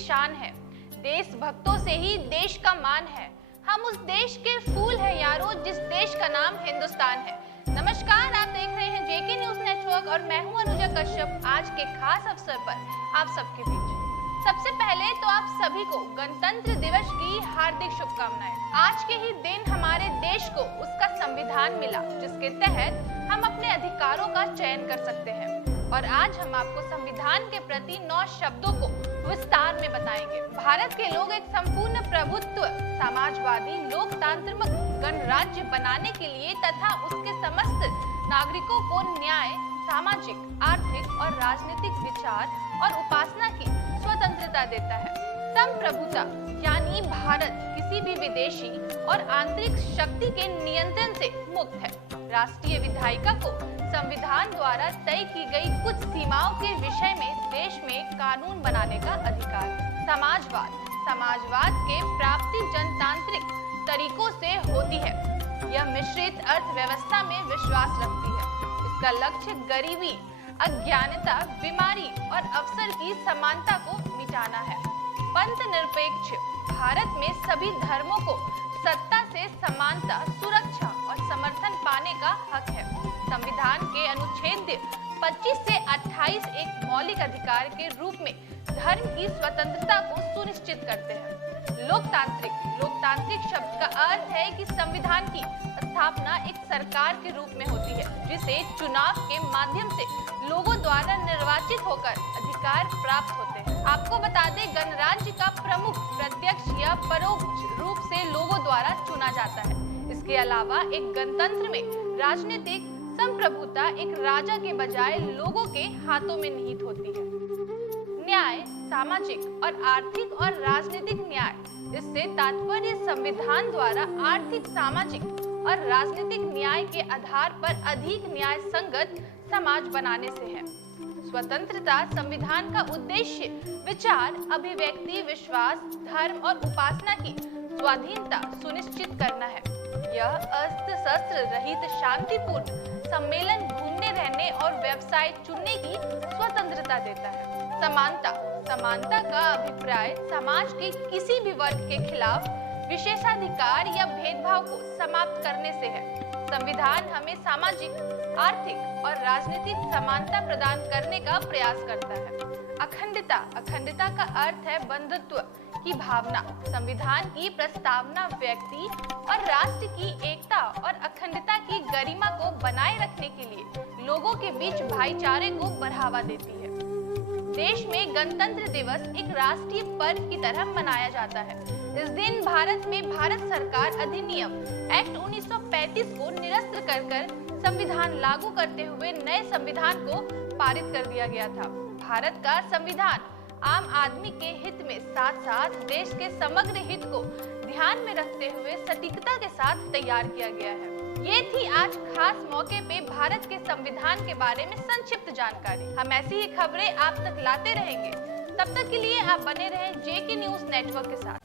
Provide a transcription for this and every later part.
शान है। देशभक्तों से ही देश का मान है। हम उस देश के फूल हैं यारो जिस देश का नाम हिंदुस्तान है। नमस्कार, आप देख रहे हैं जेके न्यूज नेटवर्क और मैं हूं अनुजा कश्यप। आज के खास अवसर पर आप सबके बीच सबसे पहले तो आप सभी को गणतंत्र दिवस की हार्दिक शुभकामनाएं। आज के ही दिन हमारे देश को उसका संविधान मिला जिसके तहत हम अपने अधिकारों का चयन कर सकते हैं और आज हम आपको संविधान के प्रति 9 शब्दों को विस्तार में बताएंगे। भारत के लोग एक संपूर्ण प्रभुत्व, समाजवादी, लोकतांत्रिक गणराज्य बनाने के लिए तथा उसके समस्त नागरिकों को न्याय, सामाजिक, आर्थिक और राजनीतिक विचार और उपासना की स्वतंत्रता देता है। संप्रभुता यानी भारत किसी भी विदेशी और आंतरिक शक्ति के नियंत्रण से मुक्त है। राष्ट्रीय विधायिका को संविधान द्वारा तय की गई कुछ सीमाओं के विषय में देश में कानून बनाने का अधिकार। समाजवाद के प्राप्ति जनतांत्रिक तरीकों से होती है। यह मिश्रित अर्थव्यवस्था में विश्वास रखती है। इसका लक्ष्य गरीबी, अज्ञानता, बीमारी और अवसर की समानता को मिटाना है। पंथ निरपेक्ष भारत में सभी धर्मों को सत्ता से समानता, सुरक्षा और समर्थन पाने का हक है। संविधान के अनुच्छेद 25 से 28 एक मौलिक अधिकार के रूप में धर्म की स्वतंत्रता को सुनिश्चित करते हैं। लोकतांत्रिक शब्द का अर्थ है कि संविधान की स्थापना एक सरकार के रूप में होती है जिसे चुनाव के माध्यम से लोगों द्वारा निर्वाचित होकर अधिकार प्राप्त होते हैं। आपको बता दें, गणराज्य का प्रमुख प्रत्यक्ष या परोक्ष रूप से लोगों द्वारा चुना जाता है। इसके अलावा एक गणतंत्र में राजनीतिक संप्रभुता एक राजा के बजाय लोगों के हाथों में निहित होती है। न्याय, सामाजिक और आर्थिक और राजनीतिक न्याय, इससे तात्पर्य संविधान द्वारा आर्थिक, सामाजिक और राजनीतिक न्याय के आधार पर अधिक न्याय संगत समाज बनाने से है। स्वतंत्रता संविधान का उद्देश्य विचार, अभिव्यक्ति, विश्वास, धर्म और उपासना की स्वाधीनता सुनिश्चित करना है। यह अस्त्र शस्त्र रहित शांतिपूर्ण सम्मेलन, घूमने, रहने और व्यवसाय चुनने की स्वतंत्रता देता है। समानता का अभिप्राय समाज के किसी भी वर्ग के खिलाफ विशेषाधिकार या भेदभाव को समाप्त करने से है। संविधान हमें सामाजिक, आर्थिक और राजनीतिक समानता प्रदान करने का प्रयास करता है। अखंडता का अर्थ है बंधुत्व की भावना। संविधान की प्रस्तावना व्यक्ति और राष्ट्र की एकता और अखंडता की गरिमा को बनाए रखने के लिए लोगों के बीच भाईचारे को बढ़ावा देती है। देश में गणतंत्र दिवस एक राष्ट्रीय पर्व की तरह मनाया जाता है। इस दिन भारत में भारत सरकार अधिनियम एक्ट 1935 को निरस्त कर संविधान लागू करते हुए नए संविधान को पारित कर दिया गया था। भारत का संविधान आम आदमी के हित में साथ साथ देश के समग्र हित को ध्यान में रखते हुए सटीकता के साथ तैयार किया गया है। ये थी आज खास मौके पे भारत के संविधान के बारे में संक्षिप्त जानकारी। हम ऐसी ही खबरें आप तक लाते रहेंगे। तब तक के लिए आप बने रहें जेके न्यूज नेटवर्क के साथ।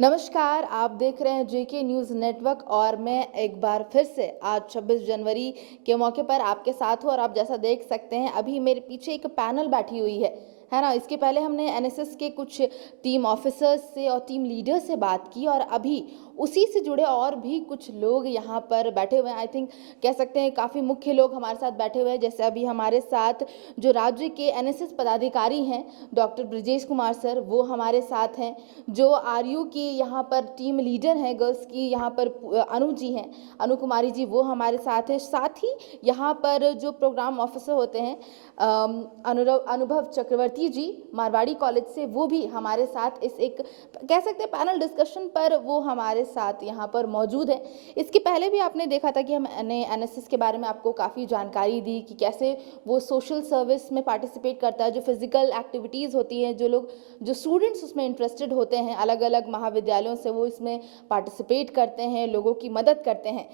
नमस्कार, आप देख रहे हैं जेके न्यूज़ नेटवर्क और मैं एक बार फिर से आज 26 जनवरी के मौके पर आपके साथ हूँ। और आप जैसा देख सकते हैं अभी मेरे पीछे एक पैनल बैठी हुई है ना। इसके पहले हमने एनएसएस के कुछ टीम ऑफिसर्स से और टीम लीडर से बात की और अभी उसी से जुड़े और भी कुछ लोग यहाँ पर बैठे हुए हैं। आई थिंक कह सकते हैं काफ़ी मुख्य लोग हमारे साथ बैठे हुए हैं। जैसे अभी हमारे साथ जो राज्य के एनएसएस पदाधिकारी हैं डॉक्टर ब्रजेश कुमार सर, वो हमारे साथ हैं। जो आरयू की यहाँ पर टीम लीडर हैं गर्ल्स की, यहाँ पर अनु जी हैं, अनु कुमारी जी, वो हमारे साथ हैं। साथ ही यहाँ पर जो प्रोग्राम ऑफिसर होते हैं अनुभव चक्रवर्ती जी मारवाड़ी कॉलेज से, वो भी हमारे साथ इस एक कह सकते हैं पैनल डिस्कशन पर वो हमारे साथ यहाँ पर मौजूद है। इसके पहले भी आपने देखा था कि हमने एनएसएस के बारे में आपको काफ़ी जानकारी दी कि कैसे वो सोशल सर्विस में पार्टिसिपेट करता है, जो फिजिकल एक्टिविटीज़ होती हैं, जो स्टूडेंट्स उसमें इंटरेस्टेड होते हैं अलग अलग महाविद्यालयों से, वो इसमें पार्टिसिपेट करते हैं, लोगों की मदद करते हैं।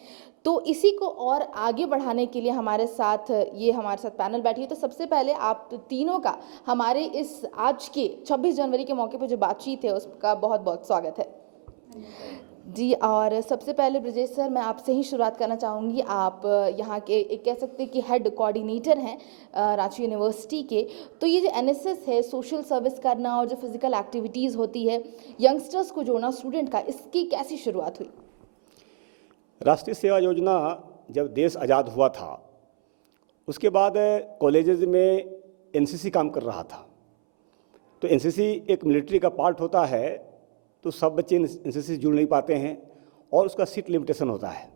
तो इसी को और आगे बढ़ाने के लिए हमारे साथ पैनल बैठी है। तो सबसे पहले आप तीनों का हमारे इस आज के 26 जनवरी के मौके पर जो बातचीत है उसका बहुत बहुत स्वागत है जी। और सबसे पहले ब्रजेश सर, मैं आपसे ही शुरुआत करना चाहूँगी। आप यहाँ के एक कह सकते हैं कि हेड कोऑर्डिनेटर हैं रांची यूनिवर्सिटी के। तो ये जो एनएसएस है, सोशल सर्विस करना और जो फिजिकल एक्टिविटीज़ होती है, यंगस्टर्स को जोड़ना स्टूडेंट का, इसकी कैसी शुरुआत हुई? राष्ट्रीय सेवा योजना जब देश आज़ाद हुआ था उसके बाद कॉलेजेस में एनसीसी काम कर रहा था। तो एनसीसी एक मिलिट्री का पार्ट होता है, तो सब बच्चे एनसीसी से जुड़ नहीं पाते हैं और उसका सीट लिमिटेशन होता है।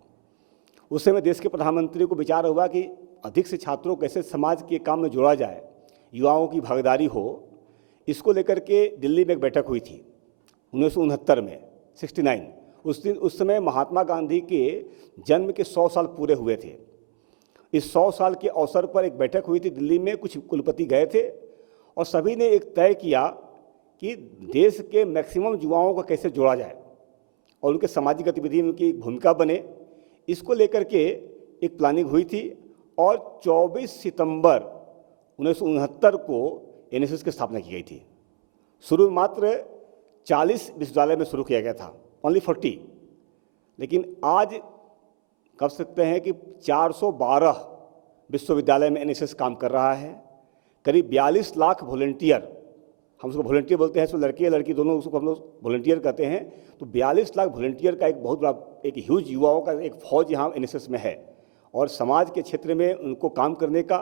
उस समय देश के प्रधानमंत्री को विचार हुआ कि अधिक से छात्रों को कैसे समाज के काम में जोड़ा जाए, युवाओं की भागीदारी हो। इसको लेकर के दिल्ली में एक बैठक हुई थी 1969 में, 69। उस समय महात्मा गांधी के जन्म के 100 साल पूरे हुए थे। इस 100 साल के अवसर पर एक बैठक हुई थी दिल्ली में, कुछ कुलपति गए थे और सभी ने एक तय किया कि देश के मैक्सिमम युवाओं को कैसे जोड़ा जाए और उनके सामाजिक गतिविधि में उनकी भूमिका बने। इसको लेकर के एक प्लानिंग हुई थी और 24 सितंबर 1969 को एनएसएस की स्थापना की गई थी। शुरू मात्र 40 विश्वविद्यालय में शुरू किया गया था, ओनली 40, लेकिन आज कह सकते हैं कि 412 विश्वविद्यालय में एनएसएस काम कर रहा है। करीब 42 लाख वॉलंटियर, हम उसको वॉलंटियर बोलते हैं, सो लड़के लड़की दोनों उसको हम लोग वॉलंटियर कहते हैं। तो 42 लाख वॉलंटियर का एक बहुत बड़ा, एक ह्यूज युवाओं का एक फौज यहाँ एनएसएस में है। और समाज के क्षेत्र में उनको काम करने का,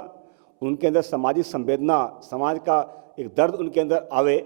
उनके अंदर सामाजिक संवेदना, समाज का एक दर्द उनके अंदर आवे,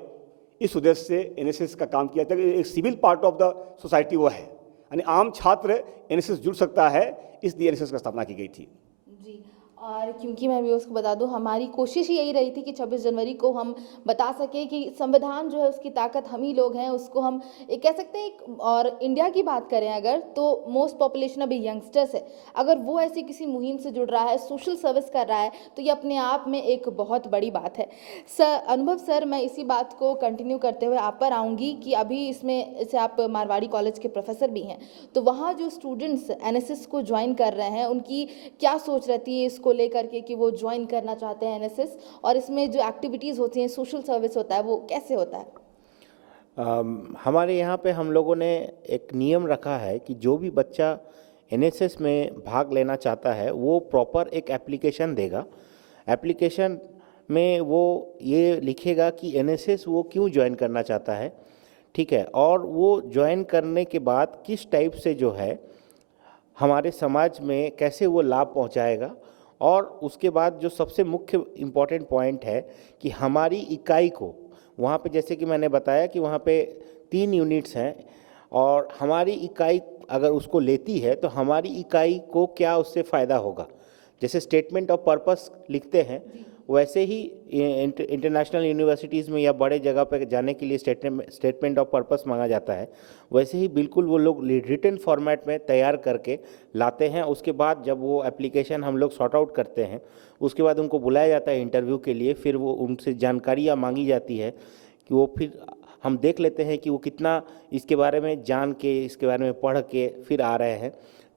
इस उद्देश्य से एनएसएस का काम किया जाता है। एक civil part of the society वो है, यानी आम छात्र एनएसएस जुड़ सकता है, इसलिए एनएसएस की स्थापना की गई थी जी। और क्योंकि मैं भी उसको बता दूं, हमारी कोशिश यही रही थी कि 26 जनवरी को हम बता सके कि संविधान जो है उसकी ताकत हम ही लोग हैं, उसको हम एक कह सकते हैं। और इंडिया की बात करें अगर, तो मोस्ट पॉपुलेशन अभी यंगस्टर्स है। अगर वो ऐसी किसी मुहिम से जुड़ रहा है, सोशल सर्विस कर रहा है, तो ये अपने आप में एक बहुत बड़ी बात है। सर अनुभव सर, मैं इसी बात को कंटिन्यू करते हुए आप पर आऊँगी कि अभी इसमें जैसे आप मारवाड़ी कॉलेज के प्रोफेसर भी हैं, तो वहाँ जो स्टूडेंट्स एनएसएस को ज्वाइन कर रहे हैं उनकी क्या सोच रहती है इसको लेकर के कि वो ज्वाइन करना चाहते हैं एनएसएस, और इसमें जो एक्टिविटीज़ होती हैं, सोशल सर्विस होता है, वो कैसे होता है? हमारे यहाँ पे हम लोगों ने एक नियम रखा है कि जो भी बच्चा एनएसएस में भाग लेना चाहता है वो प्रॉपर एक एप्लीकेशन देगा। एप्लीकेशन में वो ये लिखेगा कि एनएसएस वो क्यों ज्वाइन करना चाहता है, ठीक है, और वो ज्वाइन करने के बाद किस टाइप से जो है हमारे समाज में कैसे वो लाभ पहुंचाएगा। और उसके बाद जो सबसे मुख्य इम्पॉर्टेंट पॉइंट है कि हमारी इकाई को वहाँ पे, जैसे कि मैंने बताया कि वहाँ पे 3 यूनिट्स हैं, और हमारी इकाई अगर उसको लेती है तो हमारी इकाई को क्या उससे फ़ायदा होगा। जैसे स्टेटमेंट ऑफ पर्पस लिखते हैं, वैसे ही इंटरनेशनल यूनिवर्सिटीज़ में या बड़े जगह पर जाने के लिए स्टेटमेंट ऑफ पर्पस मांगा जाता है, वैसे ही बिल्कुल वो लोग रिटन फॉर्मेट में तैयार करके लाते हैं। उसके बाद जब वो एप्लीकेशन हम लोग सॉर्ट आउट करते हैं, उसके बाद उनको बुलाया जाता है इंटरव्यू के लिए। फिर वो उनसे जानकारियाँ मांगी जाती है कि वो, फिर हम देख लेते हैं कि वो कितना इसके बारे में जान के, इसके बारे में पढ़ के फिर आ रहे हैं।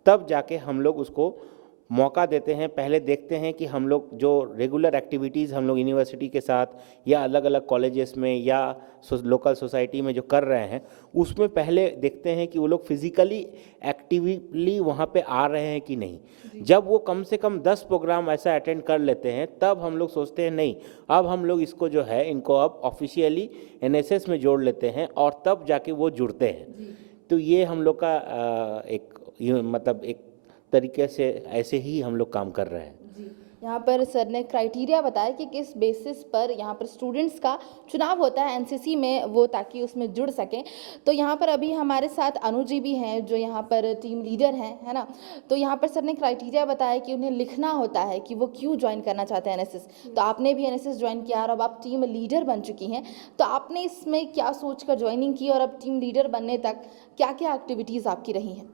तब जाके हम लोग उसको मौका देते हैं, पहले देखते हैं कि हम लोग जो रेगुलर एक्टिविटीज़ हम लोग यूनिवर्सिटी के साथ या अलग अलग कॉलेजेस में या लोकल सोसाइटी में जो कर रहे हैं, उसमें पहले देखते हैं कि वो लोग फिज़िकली एक्टिवली वहाँ पे आ रहे हैं कि नहीं। जब वो कम से कम 10 प्रोग्राम ऐसा अटेंड कर लेते हैं, तब हम लोग सोचते हैं नहीं, अब हम लोग इसको जो है इनको अब ऑफिशियली एनएसएस में जोड़ लेते हैं और तब जाके वो जुड़ते हैं। तो ये हम लोग का मतलब एक तरीके से ऐसे ही हम लोग काम कर रहे हैं। यहाँ पर सर ने क्राइटेरिया बताया कि किस बेसिस पर यहाँ पर स्टूडेंट्स का चुनाव होता है एनसीसी में, वो ताकि उसमें जुड़ सकें। तो यहाँ पर अभी हमारे साथ अनु जी भी हैं जो यहाँ पर टीम लीडर हैं, है ना। तो यहाँ पर सर ने क्राइटेरिया बताया कि उन्हें लिखना होता है कि वो क्यों ज्वाइन करना चाहते हैं एनएसएस। तो आपने भी एनएसएस ज्वाइन किया और अब आप टीम लीडर बन चुकी हैं, तो आपने इसमें क्या सोच कर ज्वाइनिंग की और अब टीम लीडर बनने तक क्या क्या एक्टिविटीज़ आपकी रही हैं?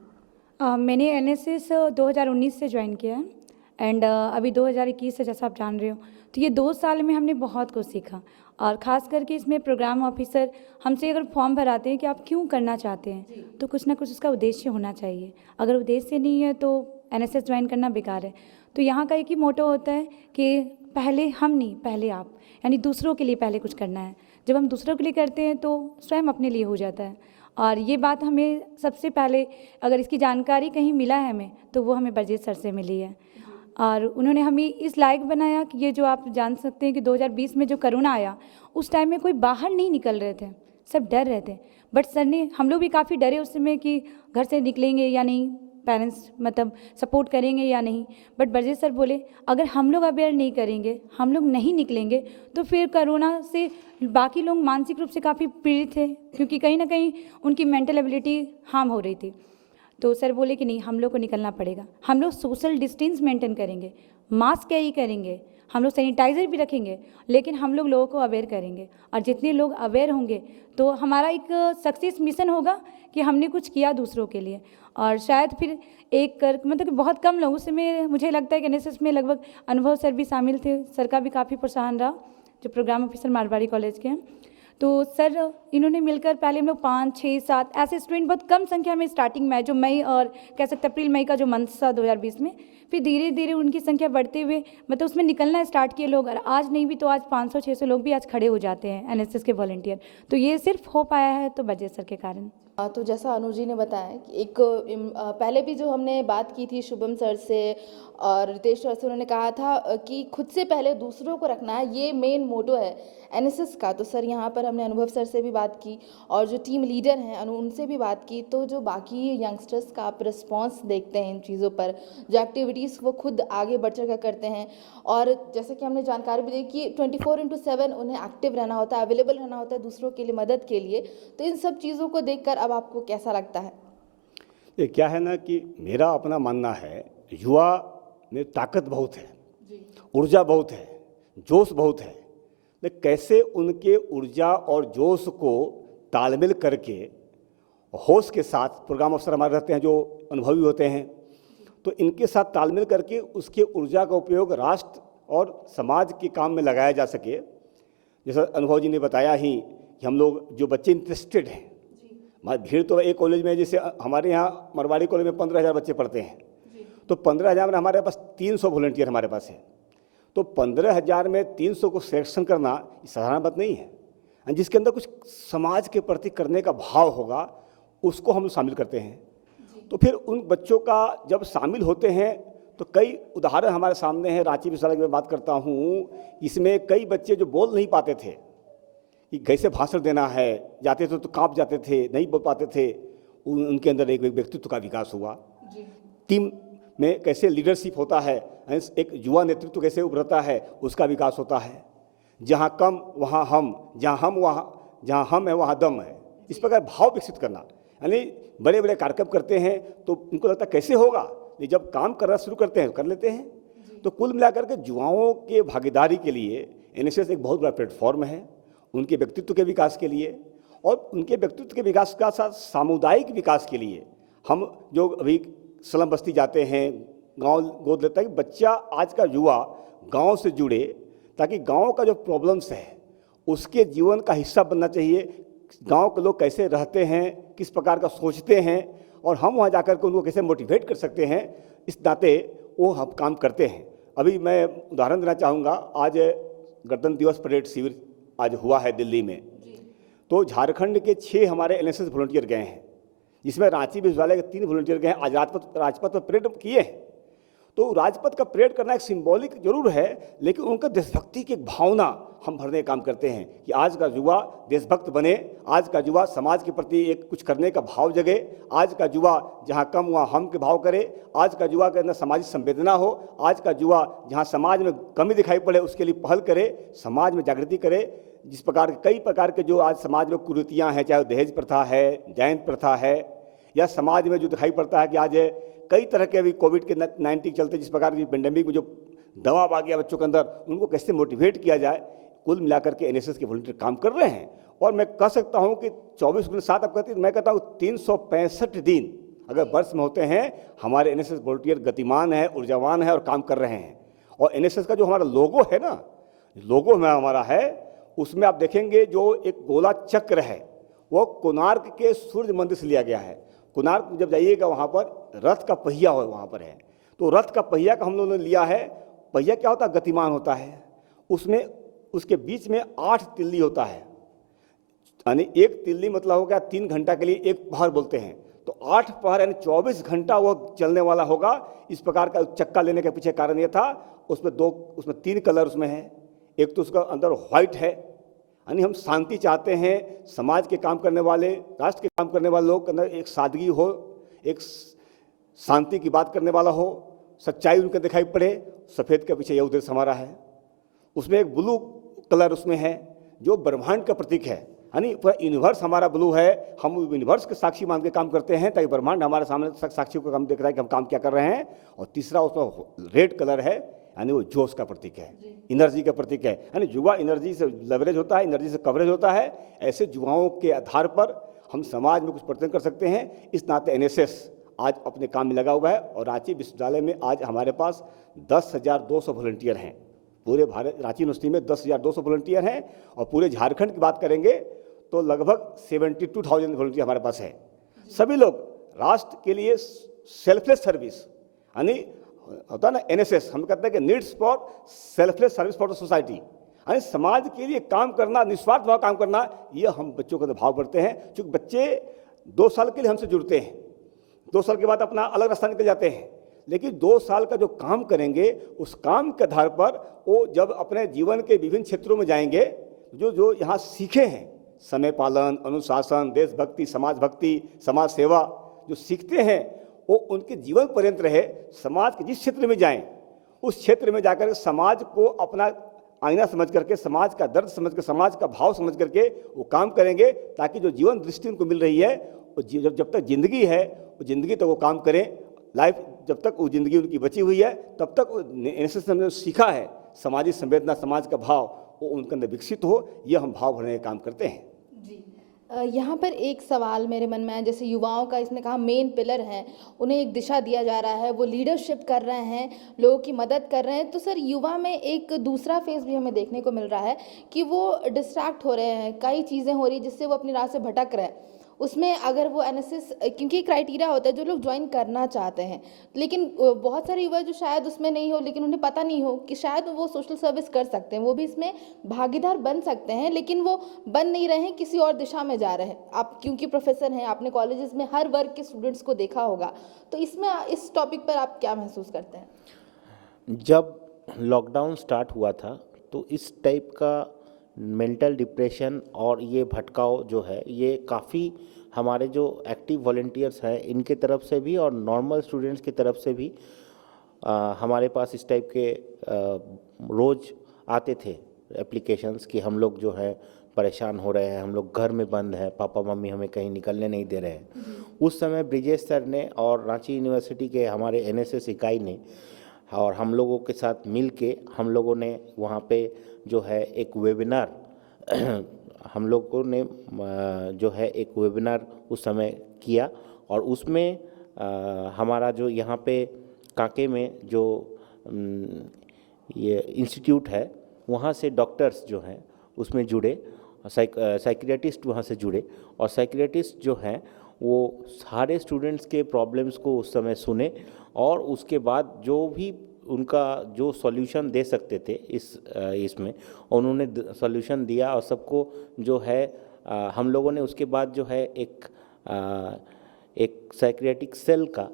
मैंने एनएसएस 2019 से ज्वाइन किया है एंड अभी 2021 से, जैसा आप जान रहे हो। तो ये 2 साल में हमने बहुत कुछ सीखा और ख़ास करके इसमें प्रोग्राम ऑफिसर हमसे अगर फॉर्म भराते हैं कि आप क्यों करना चाहते हैं, तो कुछ ना कुछ उसका उद्देश्य होना चाहिए। अगर उद्देश्य नहीं है तो एनएसएस ज्वाइन करना बेकार है। तो यहाँ का एक ही मोटो होता है कि पहले हम नहीं, पहले आप, यानी दूसरों के लिए पहले कुछ करना है। जब हम दूसरों के लिए करते हैं तो स्वयं अपने लिए हो जाता है। और ये बात हमें सबसे पहले, अगर इसकी जानकारी कहीं मिला है हमें, तो वो हमें बरजेश सर से मिली है। और उन्होंने हमें इस लायक बनाया कि ये जो आप जान सकते हैं कि 2020 में जो कोरोना आया, उस टाइम में कोई बाहर नहीं निकल रहे थे, सब डर रहे थे। बट सर ने, हम लोग भी काफ़ी डरे उस समय कि घर से निकलेंगे या नहीं, पेरेंट्स मतलब सपोर्ट करेंगे या नहीं। बट बरजेश सर बोले अगर हम लोग अवेयर नहीं करेंगे, हम लोग नहीं निकलेंगे, तो फिर कोरोना से बाकी लोग मानसिक रूप से काफ़ी पीड़ित थे, क्योंकि कहीं ना कहीं उनकी मेंटल एबिलिटी हार्म हो रही थी। तो सर बोले कि नहीं, हम लोग को निकलना पड़ेगा, हम लोग सोशल डिस्टेंस मेंटेन करेंगे, मास्क कैरी करेंगे, हम लोग सैनिटाइज़र भी रखेंगे, लेकिन हम लोग लोगों को अवेयर करेंगे। और जितने लोग अवेयर होंगे तो हमारा एक सक्सेस मिशन होगा कि हमने कुछ किया दूसरों के लिए। और शायद फिर एक मतलब कि बहुत कम लोग, उस समय मुझे लगता है कि एनएसएस में लगभग अनुभव सर भी शामिल थे, सर का भी काफ़ी प्रोत्साहन रहा, जो प्रोग्राम ऑफिसर मारवाड़ी कॉलेज के हैं। तो सर इन्होंने मिलकर पहले हम लोग 5, 6, 7 ऐसे स्टूडेंट बहुत कम संख्या में स्टार्टिंग में, जो मई और कह सकते अप्रैल मई का जो मंथ था 2020 में, फिर धीरे धीरे उनकी संख्या बढ़ते हुए मतलब उसमें निकलना स्टार्ट किए लोग। और आज नहीं भी तो आज 500-600 लोग भी आज खड़े हो जाते हैं एनएसएस के वॉलंटियर। तो ये सिर्फ हो पाया है तो बरजेश सर के कारण। तो जैसा अनु जी ने बताया कि एक पहले भी जो हमने बात की थी शुभम सर से और रितेश सर से, उन्होंने कहा था कि खुद से पहले दूसरों को रखना है, ये मेन मोटो है एनएसएस का। तो सर यहाँ पर हमने अनुभव सर से भी बात की और जो टीम लीडर हैं उनसे भी बात की। तो जो बाकी यंगस्टर्स का आप रिस्पॉन्स देखते हैं इन चीज़ों पर, जो एक्टिविटीज़ वो खुद आगे बढ़ चढ़ कर करते हैं, और जैसे कि हमने जानकारी भी दी कि 24/7 उन्हें एक्टिव रहना होता है, अवेलेबल रहना होता है दूसरों के लिए, मदद के लिए। तो इन सब चीज़ों को देखकर अब आपको कैसा लगता है? ये क्या है ना कि मेरा अपना मानना है, युवा में ताकत बहुत है, ऊर्जा बहुत है, जोश बहुत है, लेकिन कैसे उनके ऊर्जा और जोश को तालमेल करके होश के साथ, प्रोग्राम अफसर हमारे रहते हैं जो अनुभवी होते हैं, तो इनके साथ तालमेल करके उसके ऊर्जा का उपयोग राष्ट्र और समाज के काम में लगाया जा सके। जैसा अनुभव जी ने बताया ही कि हम लोग जो बच्चे इंटरेस्टेड हैं, हमारी भीड़ तो एक कॉलेज में, जैसे हमारे यहाँ मरवाड़ी कॉलेज में 15,000 बच्चे पढ़ते हैं, तो 15,000 में हमारे पास 300 वॉलंटियर हमारे पास है। तो 15,000 में 300 को सिलेक्शन करना साधारण बात नहीं है। जिसके अंदर कुछ समाज के प्रति करने का भाव होगा, उसको हम शामिल करते हैं। तो फिर उन बच्चों का जब शामिल होते हैं तो कई उदाहरण हमारे सामने हैं। रांची विश्वविद्यालय की मैं बात करता हूँ, इसमें कई बच्चे जो बोल नहीं पाते थे, कि कैसे भाषण देना है, जाते थे तो काँप जाते थे, नहीं बोल पाते थे, उनके अंदर एक व्यक्तित्व का विकास हुआ। टीम में कैसे लीडरशिप होता है, एक युवा नेतृत्व कैसे उभरता है, उसका विकास होता है। जहाँ कम वहाँ हम, जहाँ हम है वहाँ दम है, इस प्रकार भाव विकसित करना। यानी बड़े बड़े कार्यक्रम करते हैं तो उनको लगता है कैसे होगा, नहीं जब काम करना शुरू करते हैं कर लेते हैं। तो कुल मिलाकर के युवाओं के भागीदारी के लिए एनएसएस एक बहुत बड़ा प्लेटफॉर्म है, उनके व्यक्तित्व के विकास के लिए, और उनके व्यक्तित्व के विकास का साथ सामुदायिक विकास के लिए। हम जो अभी स्लम बस्ती जाते हैं, गांव गोद लेता है कि बच्चा, आज का युवा गांव से जुड़े, ताकि गांव का जो प्रॉब्लम्स है उसके जीवन का हिस्सा बनना चाहिए। गांव के लोग कैसे रहते हैं, किस प्रकार का सोचते हैं, और हम वहां जाकर के उनको कैसे मोटिवेट कर सकते हैं, इस नाते वो हम काम करते हैं। अभी मैं उदाहरण देना चाहूँगा, आज गणतंत्र दिवस परेड शिविर आज हुआ है दिल्ली में, तो झारखंड के 6 हमारे एनएसएस वॉलंटियर गए हैं, जिसमें रांची विश्वविद्यालय के 3 वॉलंटियर गए हैं। आज राजपथ पर परेड किए हैं। तो राजपथ का परेड करना एक सिंबॉलिक जरूर है, लेकिन उनका देशभक्ति की एक भावना हम भरने का काम करते हैं कि आज का युवा देशभक्त बने, आज का युवा समाज के प्रति एक कुछ करने का भाव जगे, आज का युवा जहाँ कम वहाँ हम के भाव करे, आज का युवा के अंदर सामाजिक संवेदना हो, आज का युवा जहाँ समाज में कमी दिखाई पड़े उसके लिए पहल करे, समाज में जागृति करे। जिस प्रकार के कई प्रकार के जो आज समाज में कुरीतियाँ हैं, चाहे दहेज प्रथा है, जैन प्रथा है, या समाज में जो दिखाई पड़ता है कि आज कई तरह के अभी कोविड के 19 के चलते जिस प्रकार की पेंडेमिक में जो दबाव आ गया बच्चों के अंदर, उनको कैसे मोटिवेट किया जाए, कुल मिलाकर के एनएसएस के वॉलंटियर काम कर रहे हैं। और मैं कह सकता हूं कि 24 गुना 7 आप कहते हैं, मैं कहता हूं 365 दिन अगर वर्ष में होते हैं, हमारे एनएसएस वॉलंटियर गतिमान है, ऊर्जावान है और काम कर रहे हैं। और एनएसएस का जो हमारा लोगो है ना, लोगो में हमारा है, उसमें आप देखेंगे जो एक गोला चक्र है वो कोणार्क के सूर्य मंदिर से लिया गया है। कोणार्क जब जाइएगा वहाँ पर रथ का पहिया हो वहाँ पर है, तो रथ का पहिया का हम लोगों ने लिया है। पहिया क्या होता है? गतिमान होता है। उसमें उसके बीच में 8 तिल्ली होता है, यानी एक तिल्ली मतलब हो गया 3 घंटा के लिए एक पहर बोलते हैं, तो 8 पहर यानी 24 घंटा वो चलने वाला होगा। इस प्रकार का चक्का लेने के पीछे कारण ये था, उसमें 3 कलर उसमें है। एक तो उसका अंदर व्हाइट है, यानी हम शांति चाहते हैं, समाज के काम करने वाले, राष्ट्र के काम करने वाले लोग के अंदर एक सादगी हो, एक शांति की बात करने वाला हो, सच्चाई उनके दिखाई पड़े। सफ़ेद के पीछे यह उद्देश्य हमारा है। उसमें एक ब्लू कलर उसमें है जो ब्रह्मांड का प्रतीक है, यानी पूरा यूनिवर्स हमारा ब्लू है। हम यूनिवर्स के साक्षी मान के काम करते हैं, ताकि ब्रह्मांड हमारे सामने साक्षी को काम देख रहा है कि हम काम क्या कर रहे हैं। और तीसरा उसमें रेड कलर है, यानी वो जोश का प्रतीक है, एनर्जी का प्रतीक है। यानी युवा एनर्जी से लेवरेज होता है, एनर्जी से कवरेज होता है। ऐसे युवाओं के आधार पर हम समाज में कुछ प्रयत्न कर सकते हैं। इस नाते एनएसएस आज अपने काम में लगा हुआ है। और रांची विश्वविद्यालय में आज हमारे पास 10,200 वॉलंटियर हैं। पूरे भारत रांची यूनिवर्सिटी में 10,200 वॉलंटियर हैं। और पूरे झारखंड की बात करेंगे तो लगभग 72,000 वॉलंटियर हमारे पास है। सभी लोग राष्ट्र के लिए सेल्फलेस सर्विस, यानी होता है ना एनएसएस, हम कहते हैं कि needs for selfless service for the society, यानी समाज के लिए काम करना, निस्वार्थ भाव काम करना, ये हम बच्चों का भाव बढ़ते हैं। क्योंकि बच्चे 2 साल के लिए हमसे जुड़ते हैं, 2 साल के बाद अपना अलग रास्ता निकल जाते हैं, लेकिन 2 साल का जो काम करेंगे उस काम के आधार पर वो जब अपने जीवन के विभिन्न क्षेत्रों में जाएंगे, जो यहाँ सीखे हैं, समय पालन, अनुशासन, देशभक्ति, समाज भक्ति, समाज सेवा, जो सीखते हैं वो उनके जीवन पर्यंत रहे। समाज के जिस क्षेत्र में जाएं उस क्षेत्र में जाकर समाज को अपना आईना समझ करके, समाज का दर्द समझ कर, समाज का भाव समझ करके वो काम करेंगे, ताकि जो जीवन दृष्टि उनको मिल रही है वो जब तक जिंदगी है वो जिंदगी तक वो काम करें। लाइफ जब तक वो जिंदगी उनकी बची हुई है तब तक एनएसएस ने सीखा है, सामाजिक संवेदना, समाज का भाव वो उनके अंदर विकसित हो, ये हम भाव भरने का काम करते हैं। यहाँ पर एक सवाल मेरे मन में है, जैसे युवाओं का इसने कहा मेन पिलर हैं, उन्हें एक दिशा दिया जा रहा है, वो लीडरशिप कर रहे हैं, लोगों की मदद कर रहे हैं, तो सर युवा में एक दूसरा फेस भी हमें देखने को मिल रहा है कि वो डिस्ट्रैक्ट हो रहे हैं, कई चीज़ें हो रही जिससे वो अपनी राह से भटक रहे हैं। उसमें अगर वो एनएसएस, क्योंकि क्राइटेरिया होता है जो लोग ज्वाइन करना चाहते हैं, लेकिन बहुत सारे युवा जो शायद उसमें नहीं हो, लेकिन उन्हें पता नहीं हो कि शायद वो सोशल सर्विस कर सकते हैं, वो भी इसमें भागीदार बन सकते हैं, लेकिन वो बन नहीं रहे हैं, किसी और दिशा में जा रहे हैं। आप क्योंकि प्रोफेसर हैं, आपने कॉलेजेस में हर वर्ग के स्टूडेंट्स को देखा होगा, तो इसमें इस टॉपिक पर आप क्या महसूस करते हैं? जब लॉकडाउन स्टार्ट हुआ था तो इस टाइप का मेंटल डिप्रेशन और ये भटकाव जो है, ये काफ़ी हमारे जो एक्टिव वॉलंटियर्स हैं इनके तरफ से भी और नॉर्मल स्टूडेंट्स की तरफ से भी हमारे पास इस टाइप के रोज़ आते थे एप्लीकेशंस कि हम लोग जो है परेशान हो रहे हैं, हम लोग घर में बंद हैं, पापा मम्मी हमें कहीं निकलने नहीं दे रहे हैं। उस समय ब्रिजेश सर ने और रांची यूनिवर्सिटी के हमारे एनएसएस इकाई ने और हम लोगों के साथ मिल के हम लोगों ने वहाँ पे जो है एक वेबिनार हम लोगों ने जो है एक वेबिनार उस समय किया। और उसमें हमारा जो यहाँ पे कांके में जो ये इंस्टीट्यूट है वहाँ से डॉक्टर्स जो हैं उसमें जुड़े, साइकियाट्रिस्ट वहाँ से जुड़े, और साइकियाट्रिस्ट जो हैं वो सारे स्टूडेंट्स के प्रॉब्लम्स को उस समय सुने और उसके बाद जो भी उनका जो सॉल्यूशन दे सकते थे इसमें उन्होंने सॉल्यूशन दिया और सबको जो है हम लोगों ने उसके बाद जो है एक साइकियाट्रिक सेल का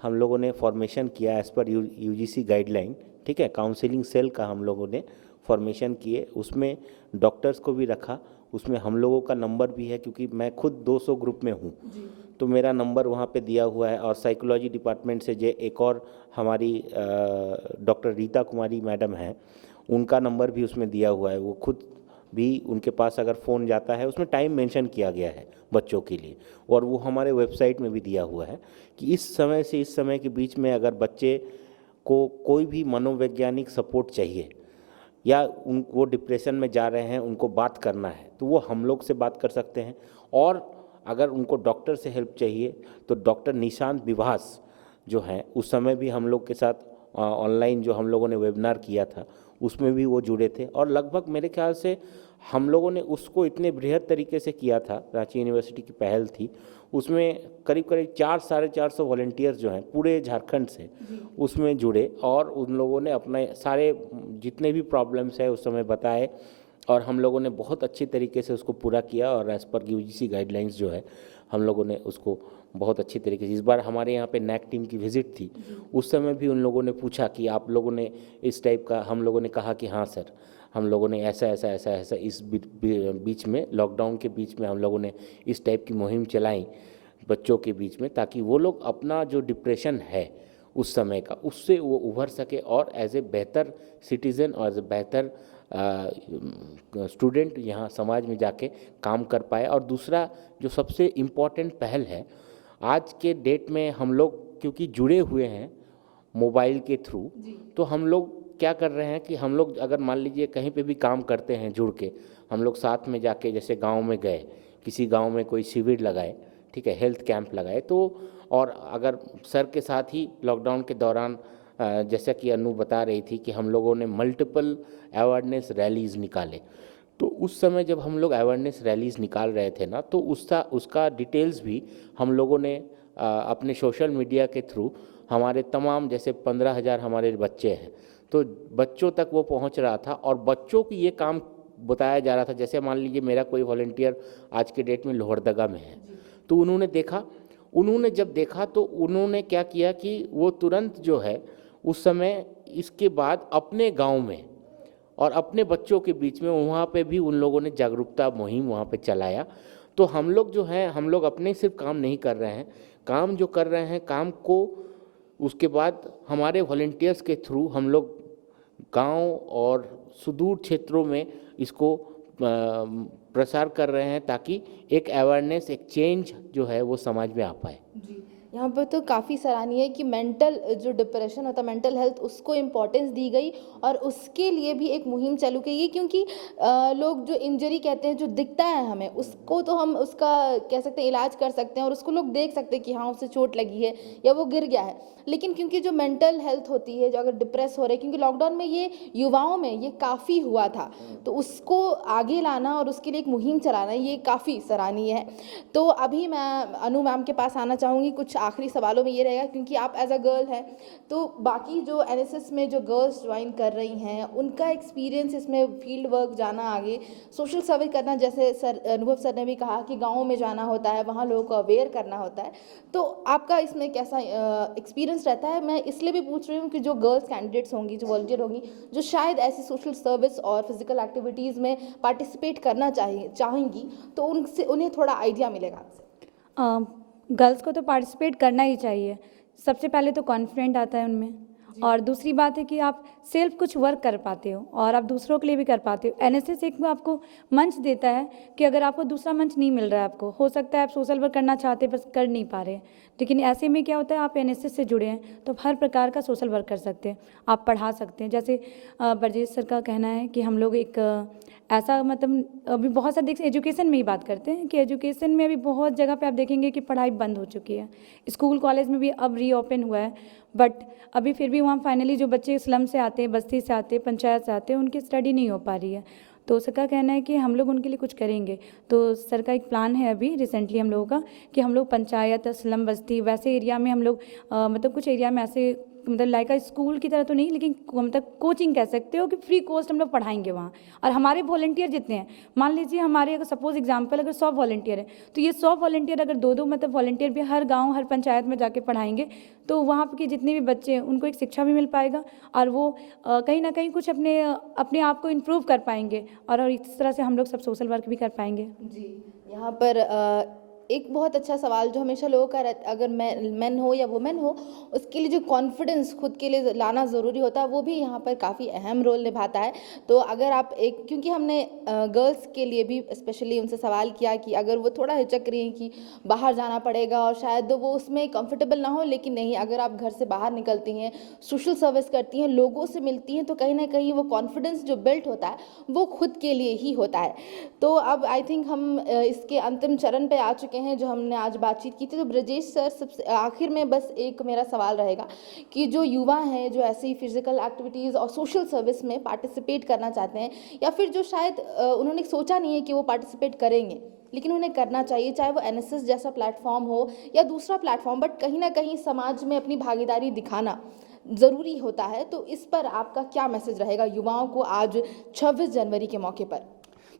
हम लोगों ने फॉर्मेशन किया एज़ पर यूजीसी गाइडलाइन, ठीक है। काउंसलिंग सेल का हम लोगों ने फॉर्मेशन किए, उसमें डॉक्टर्स को भी रखा, उसमें हम लोगों का नंबर भी है क्योंकि मैं खुद 200 ग्रुप में हूँ तो मेरा नंबर वहाँ पे दिया हुआ है। और साइकोलॉजी डिपार्टमेंट से जो एक और हमारी डॉक्टर रीता कुमारी मैडम हैं, उनका नंबर भी उसमें दिया हुआ है। वो खुद भी उनके पास अगर फ़ोन जाता है उसमें टाइम मेंशन किया गया है बच्चों के लिए, और वो हमारे वेबसाइट में भी दिया हुआ है कि इस समय से इस समय के बीच में अगर बच्चे को कोई भी मनोवैज्ञानिक सपोर्ट चाहिए या वो डिप्रेशन में जा रहे हैं, उनको बात करना है तो वो हम लोग से बात कर सकते हैं। और अगर उनको डॉक्टर से हेल्प चाहिए तो डॉक्टर निशांत विभास जो हैं उस समय भी हम लोग के साथ ऑनलाइन जो हम लोगों ने वेबिनार किया था उसमें भी वो जुड़े थे। और लगभग मेरे ख्याल से हम लोगों ने उसको इतने बृहद तरीके से किया था, रांची यूनिवर्सिटी की पहल थी, उसमें करीब करीब 400-450 वॉलंटियर्स जो हैं पूरे झारखंड से उसमें जुड़े और उन लोगों ने अपने सारे जितने भी प्रॉब्लम्स है उस समय बताए और हम लोगों ने बहुत अच्छी तरीके से उसको पूरा किया। और एज़ पर यूजीसी गाइडलाइंस जो है हम लोगों ने उसको बहुत अच्छी तरीके से, इस बार हमारे यहाँ पे नैक टीम की विज़िट थी, उस समय भी उन लोगों ने पूछा कि आप लोगों ने इस टाइप का, हम लोगों ने कहा कि हाँ सर, हम लोगों ने ऐसा ऐसा ऐसा ऐसा इस बीच में लॉकडाउन के बीच में हम लोगों ने इस टाइप की मुहिम चलाई बच्चों के बीच में, ताकि वो लोग अपना जो डिप्रेशन है उस समय का उससे वो उभर सके और एज ए बेहतर सिटीज़न और एज ए बेहतर स्टूडेंट यहाँ समाज में जाके काम कर पाए। और दूसरा जो सबसे इम्पॉर्टेंट पहल है आज के डेट में, हम लोग क्योंकि जुड़े हुए हैं मोबाइल के थ्रू, तो हम लोग क्या कर रहे हैं कि हम लोग अगर मान लीजिए कहीं पे भी काम करते हैं जुड़ के, हम लोग साथ में जाके जैसे गांव में गए, किसी गांव में कोई शिविर लगाए, ठीक है, हेल्थ कैंप लगाए, तो और अगर सर के साथ ही लॉकडाउन के दौरान जैसा कि अनु बता रही थी कि हम लोगों ने मल्टीपल अवेयरनेस रैलीज़ निकाले, तो उस समय जब हम लोग अवेयरनेस रैलीज़ निकाल रहे थे ना, तो उसका डिटेल्स भी हम लोगों ने अपने सोशल मीडिया के थ्रू हमारे तमाम जैसे 15,000 हमारे बच्चे हैं तो बच्चों तक वो पहुंच रहा था और बच्चों को ये काम बताया जा रहा था। जैसे मान लीजिए मेरा कोई वॉलंटियर आज के डेट में लोहरदगा में है, तो उन्होंने जब देखा तो उन्होंने क्या किया कि वो तुरंत जो है उस समय इसके बाद अपने गांव में और अपने बच्चों के बीच में वहाँ पे भी उन लोगों ने जागरूकता मुहिम वहाँ पे चलाया। तो हम लोग जो हैं, हम लोग अपने सिर्फ काम नहीं कर रहे हैं, काम जो कर रहे हैं काम को उसके बाद हमारे वॉलंटियर्स के थ्रू हम लोग गांव और सुदूर क्षेत्रों में इसको प्रसार कर रहे हैं ताकि एक अवेयरनेस, एक चेंज जो है वो समाज में आ पाए। यहाँ पर तो काफ़ी सराहनीय है कि मेंटल जो डिप्रेशन होता है, मेंटल हेल्थ, उसको इम्पोर्टेंस दी गई और उसके लिए भी एक मुहिम चालू की गई, क्योंकि लोग जो इंजरी कहते हैं, जो दिखता है हमें, उसको तो हम उसका कह सकते हैं इलाज कर सकते हैं और उसको लोग देख सकते हैं कि हाँ उसे चोट लगी है या वो गिर गया है, लेकिन क्योंकि जो मेंटल हेल्थ होती है, जो अगर डिप्रेस हो रहे हैं, क्योंकि लॉकडाउन में ये युवाओं में ये काफ़ी हुआ था, तो उसको आगे लाना और उसके लिए एक मुहिम चलाना ये काफ़ी सराहनीय है। तो अभी मैं अनु मैम के पास आना चाहूँगी, कुछ आखिरी सवालों में ये रहेगा, क्योंकि आप एज अ गर्ल हैं, तो बाकी जो एनएसएस में जो गर्ल्स ज्वाइन कर रही हैं उनका एक्सपीरियंस इसमें फील्ड वर्क जाना, आगे सोशल सर्विस करना, जैसे सर अनुभव सर ने भी कहा कि गाँव में जाना होता है, वहाँ लोगों को अवेयर करना होता है, तो आपका इसमें कैसा एक्सपीरियंस रहता है? मैं इसलिए भी पूछ रही हूँ कि जो गर्ल्स कैंडिडेट्स होंगी, जो वॉलंटियर होंगी, जो शायद ऐसी सोशल सर्विस और फिजिकल एक्टिविटीज़ में पार्टिसिपेट करना चाहेंगी, तो उनसे उन्हें थोड़ा आइडिया मिलेगा आपसे। गर्ल्स को तो पार्टिसिपेट करना ही चाहिए। सबसे पहले तो कॉन्फिडेंट आता है उनमें, और दूसरी बात है कि आप सेल्फ कुछ वर्क कर पाते हो और आप दूसरों के लिए भी कर पाते हो। एनएसएस एक आपको मंच देता है कि अगर आपको दूसरा मंच नहीं मिल रहा है, आपको हो सकता है आप सोशल वर्क करना चाहते हैं बस कर नहीं पा रहे हैं, लेकिन ऐसे में क्या होता है, आप एनएसएस से जुड़े हैं तो हर प्रकार का सोशल वर्क कर सकते हैं, आप पढ़ा सकते हैं। जैसे ब्रजेश सर का कहना है कि हम लोग एक ऐसा, मतलब अभी बहुत सारे एजुकेशन में ही बात करते हैं कि एजुकेशन में अभी बहुत जगह पे आप देखेंगे कि पढ़ाई बंद हो चुकी है। स्कूल कॉलेज में भी अब रीओपन हुआ है, बट अभी फिर भी वहाँ फाइनली जो बच्चे स्लम से आते हैं, बस्ती से आते हैं, पंचायत से आते हैं, उनकी स्टडी नहीं हो पा रही है। तो सर का कहना है कि हम लोग उनके लिए कुछ करेंगे। तो सर का एक प्लान है अभी रिसेंटली हम लोगों का कि हम लोग पंचायत, स्लम बस्ती वैसे एरिया में हम लोग मतलब कुछ एरिया में ऐसे मतलब लाइक स्कूल की तरह तो नहीं, लेकिन मतलब कोचिंग कह सकते हो कि फ्री कॉस्ट हम लोग पढ़ाएंगे वहाँ। और हमारे वॉलंटियर जितने हैं, मान लीजिए हमारे अगर सपोज एग्जांपल अगर 100 वॉलंटियर है, तो ये 100 वॉलंटियर अगर दो मतलब वॉलंटियर भी हर गांव हर पंचायत में जाके पढ़ाएंगे, तो वहाँ के जितने भी बच्चे हैं उनको एक शिक्षा भी मिल पाएगा और वो कहीं ना कहीं कुछ अपने आप को इम्प्रूव कर पाएंगे और इस तरह से हम लोग सब सोशल वर्क भी कर पाएंगे। जी, यहाँ पर एक बहुत अच्छा सवाल जो हमेशा लोगों का रहता, अगर मैन हो या वुमेन हो, उसके लिए जो कॉन्फिडेंस खुद के लिए लाना ज़रूरी होता है, वो भी यहाँ पर काफ़ी अहम रोल निभाता है। तो अगर आप क्योंकि हमने गर्ल्स के लिए भी स्पेशली उनसे सवाल किया कि अगर वो थोड़ा हिचक रही हैं कि बाहर जाना पड़ेगा और शायद वो उसमें कंफर्टेबल ना हो, लेकिन नहीं, अगर आप घर से बाहर निकलती हैं, सोशल सर्विस करती हैं, लोगों से मिलती हैं, तो कहीं ना कहीं वो कॉन्फिडेंस जो बिल्ट होता है वो खुद के लिए ही होता है। तो अब आई थिंक हम इसके अंतिम चरण पे आ चुके हैं जो हमने आज बातचीत की थी। तो ब्रजेश सर, सबसे आखिर में बस एक मेरा सवाल रहेगा कि जो युवा हैं जो ऐसी फिजिकल एक्टिविटीज़ और सोशल सर्विस में पार्टिसिपेट करना चाहते हैं, या फिर जो शायद उन्होंने सोचा नहीं है कि वो पार्टिसिपेट करेंगे लेकिन उन्हें करना चाहिए, चाहे वो एनएसएस जैसा प्लेटफॉर्म हो या दूसरा प्लेटफॉर्म, बट कहीं ना कहीं समाज में अपनी भागीदारी दिखाना ज़रूरी होता है, तो इस पर आपका क्या मैसेज रहेगा युवाओं को आज 26 जनवरी के मौके पर?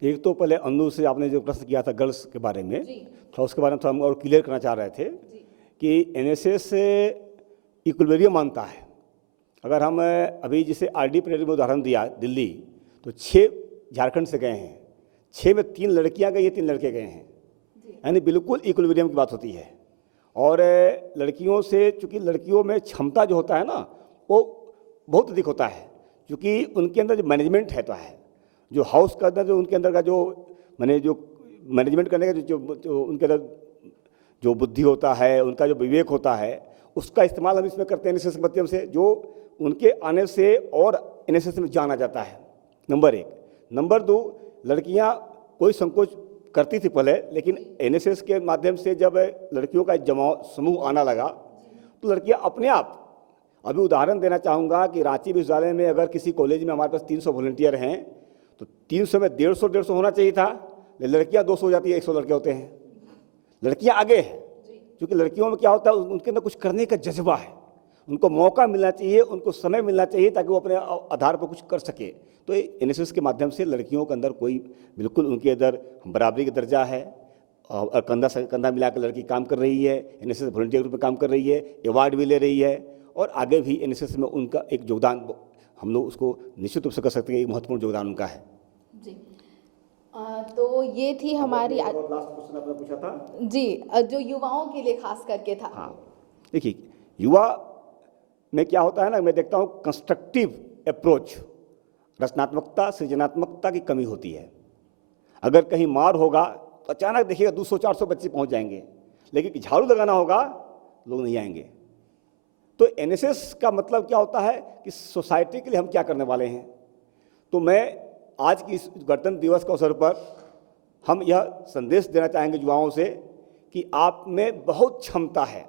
एक तो पहले अनु से आपने जो प्रश्न किया था गर्ल्स के बारे में, थोड़ा उसके बारे में थोड़ा हम और क्लियर करना चाह रहे थे कि एनएसएस इक्विलिब्रियम मानता है। अगर हम अभी जैसे आरडी परेड में उदाहरण दिया दिल्ली, तो 6 झारखंड से गए हैं, 6 में 3 लड़कियां गई हैं, 3 लड़के गए हैं, यानी बिल्कुल इक्विलिब्रियम की बात होती है। और लड़कियों से, चूँकि लड़कियों में क्षमता जो होता है ना वो बहुत अधिक होता है, क्योंकि उनके अंदर जो मैनेजमेंट है तो है, जो हाउस का अंदर जो उनके अंदर का जो जो मैनेजमेंट करने का जो उनके अंदर जो बुद्धि होता है, उनका जो विवेक होता है, उसका इस्तेमाल हम इसमें करते हैं एनएसएस के माध्यम से, जो उनके आने से और एनएसएस में जाना जाता है, नंबर 1। नंबर 2, लड़कियां कोई संकोच करती थी पहले, लेकिन एनएसएस के माध्यम से जब लड़कियों का जमाव समूह आना लगा तो लड़कियां अपने आप, अभी उदाहरण देना चाहूँगा कि रांची विश्वविद्यालय में अगर किसी कॉलेज में हमारे पास 300 वॉलंटियर हैं तो 300 में 150 होना चाहिए था, लड़कियां 200 हो जाती है, 100 लड़के होते हैं। लड़कियां आगे हैं, क्योंकि लड़कियों में क्या होता है, उनके अंदर कुछ करने का जज्बा है, उनको मौका मिलना चाहिए, उनको समय मिलना चाहिए ताकि वो अपने आधार पर कुछ कर सके। तो एनएसएस के माध्यम से लड़कियों के अंदर कोई बिल्कुल उनके अंदर बराबरी का दर्जा है और कंधा से कंधा मिलाकर लड़की काम कर रही है, एनएसएस वॉलंटियर ग्रुप में काम कर रही है, अवार्ड भी ले रही है, और आगे भी एनएसएस में उनका एक योगदान हम लोग उसको निश्चित रूप से कर सकते हैं, एक महत्वपूर्ण योगदान उनका है। जी, तो ये थी हमारी लास्ट क्वेश्चन आपने पूछा था जी, जो युवाओं के लिए खास करके था। हाँ, देखिए युवा में क्या होता है ना, मैं देखता हूँ कंस्ट्रक्टिव अप्रोच, रचनात्मकता, सृजनात्मकता की कमी होती है। अगर कहीं मार होगा तो अचानक देखिएगा 200-400 बच्चे पहुंच जाएंगे, लेकिन झाड़ू लगाना होगा लोग नहीं आएंगे। तो एनएसएस का मतलब क्या होता है कि सोसाइटी के लिए हम क्या करने वाले हैं। तो मैं आज की इस गणतंत्र दिवस के अवसर पर हम यह संदेश देना चाहेंगे युवाओं से कि आप में बहुत क्षमता है,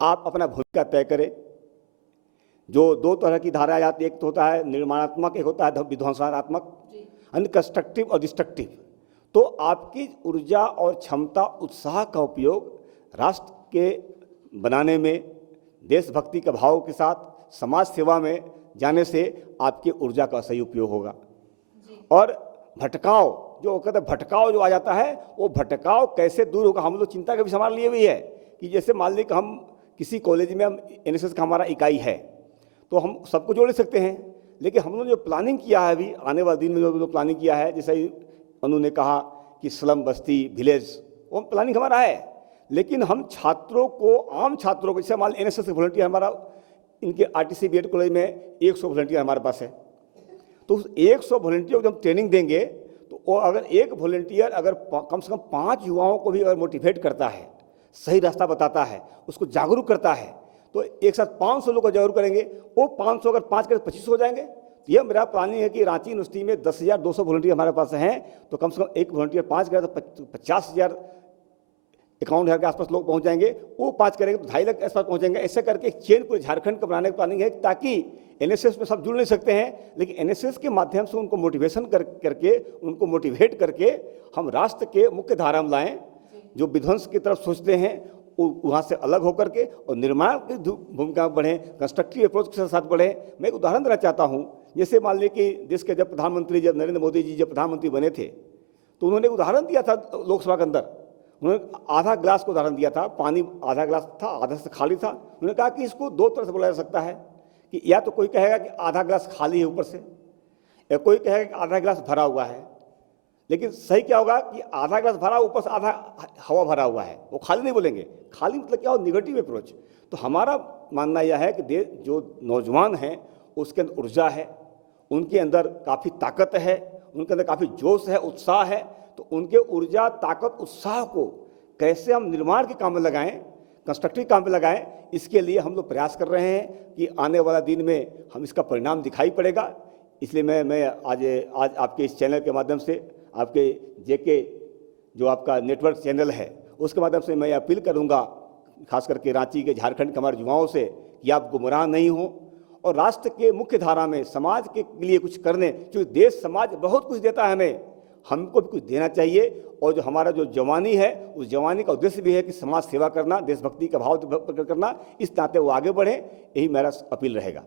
आप अपना भूमिका तय करें। जो 2 तरह की धाराएं आती है, एक तो होता है निर्माणात्मक, एक होता है विध्वंसात्मक, अन्य कंस्ट्रक्टिव और डिस्ट्रक्टिव। तो आपकी ऊर्जा और क्षमता, उत्साह का उपयोग राष्ट्र के बनाने में, देशभक्ति के भाव के साथ समाज सेवा में जाने से आपकी ऊर्जा का सही उपयोग होगा। और भटकाव, जो कहते हैं भटकाव जो आ जाता है, वो भटकाव कैसे दूर होगा, हम लोग चिंता का भी संभाल लिए हुई है कि जैसे मान लीजिए कि हम किसी कॉलेज में हम एनएसएस का हमारा इकाई है तो हम सबको जोड़ सकते हैं, लेकिन हम लोग जो प्लानिंग किया है अभी आने वाले दिन में जो प्लानिंग किया है, जैसे अनु ने कहा कि स्लम बस्ती विलेज, वो प्लानिंग हमारा है, लेकिन हम छात्रों को, आम छात्रों को, जैसे मान एनएसएस वॉलंटियर हमारा इनके आरटीसी बीएड कॉलेज में 100 वॉलंटियर हमारे पास है, तो उस 100 वॉलंटियर को जब ट्रेनिंग देंगे तो वो अगर एक वॉलंटियर अगर कम से कम 5 युवाओं को भी अगर मोटिवेट करता है, सही रास्ता बताता है, उसको जागरूक करता है, तो एक साथ 500 लोग को जागरूक करेंगे, वो 500 अगर 5 करें 25 हो जाएंगे। तो यह मेरा प्लानिंग है कि रांची यूनिवर्सिटी में 10,200 वॉलंटियर हमारे पास हैं, तो कम से कम एक वॉलंटियर 5 करें तो 50,000 51,000 के आसपास लोग पहुंच जाएंगे, वो 5 करेंगे तो 2.5 लाख के आसपास पहुंचेंगे। ऐसे करके एक चेन पूरे झारखंड का बनाने की प्लानिंग है, ताकि एनएसएस में सब जुड़ नहीं सकते हैं, लेकिन एनएसएस के माध्यम से उनको मोटिवेशन करके उनको मोटिवेट करके हम राष्ट्र के मुख्य धारा में लाएं। जो विध्वंस की तरफ सोचते हैं वहाँ से अलग होकर के और निर्माण की भूमिका में बढ़ें, कंस्ट्रक्टिव अप्रोच के साथ बढ़ें। मैं एक उदाहरण देना चाहता हूँ। जैसे मान लीजिए कि देश के जब नरेंद्र मोदी जी जब प्रधानमंत्री बने थे, तो उन्होंने एक उदाहरण दिया था लोकसभा के अंदर। उन्होंने आधा गिलास का उदाहरण दिया था, पानी आधा गिलास था, आधा से खाली था। उन्होंने कहा कि इसको दो तरह से बोला जा सकता है कि या तो कोई कहेगा कि आधा गिलास खाली है ऊपर से, या कोई कहेगा कि आधा गिलास भरा हुआ है। लेकिन सही क्या होगा कि आधा गिलास भरा, ऊपर से आधा हवा भरा हुआ है, वो खाली नहीं बोलेंगे। खाली मतलब क्या हो, निगेटिव अप्रोच। तो हमारा मानना यह है कि जो नौजवान हैं उसके अंदर ऊर्जा है, उनके अंदर काफ़ी ताकत है, उनके अंदर काफ़ी जोश है, उत्साह है। तो उनके ऊर्जा, ताकत, उत्साह को कैसे हम निर्माण के काम में लगाएं, कंस्ट्रक्टिव काम में लगाएं, इसके लिए हम लोग प्रयास कर रहे हैं कि आने वाला दिन में हम इसका परिणाम दिखाई पड़ेगा। इसलिए मैं आज आपके इस चैनल के माध्यम से, आपके जेके जो आपका नेटवर्क चैनल है उसके माध्यम से मैं अपील करूंगा, खास करके रांची के, झारखंड के हमारे युवाओं से, कि आप गुमराह नहीं हो और राष्ट्र के मुख्य धारा में समाज के लिए कुछ करने, क्योंकि देश समाज बहुत कुछ देता है हमें, हमको भी कुछ देना चाहिए। और जो हमारा जो जवानी है, उस जवानी का उद्देश्य भी है कि समाज सेवा करना, देशभक्ति का भाव प्रकट करना। इस नाते वो आगे बढ़े, यही मेरा अपील रहेगा।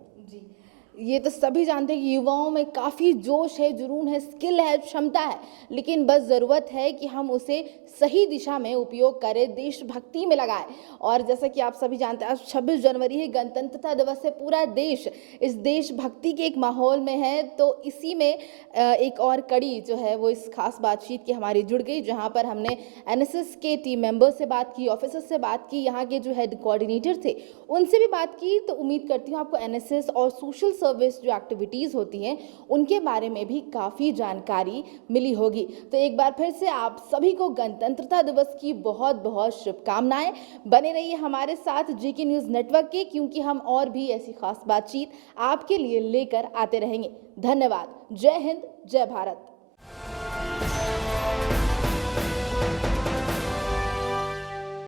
ये तो सभी जानते हैं कि युवाओं में काफ़ी जोश है, जुनून है, स्किल है, क्षमता है, लेकिन बस ज़रूरत है कि हम उसे सही दिशा में उपयोग करें, देशभक्ति में लगाएं। और जैसा कि आप सभी जानते हैं, आज 26 जनवरी है, गणतंत्रता दिवस है। पूरा देश इस देशभक्ति के एक माहौल में है। तो इसी में एक और कड़ी जो है वो इस खास बातचीत की हमारी जुड़ गई, जहाँ पर हमने एनएसएस के टीम मेंबर्स से बात की, ऑफिसर्स से बात की, यहाँ के जो हेड कोऑर्डिनेटर थे उनसे भी बात की। तो उम्मीद करती हूँ आपको एनएसएस और सोशल सर्विस जो एक्टिविटीज़ होती हैं उनके बारे में भी काफ़ी जानकारी मिली होगी। तो एक बार फिर से आप सभी को गणतंत्रता दिवस की बहुत बहुत शुभकामनाएं। बने रहिए हमारे साथ जेके न्यूज़ नेटवर्क के, क्योंकि हम और भी ऐसी खास बातचीत आपके लिए लेकर आते रहेंगे। धन्यवाद। जय हिंद, जय भारत।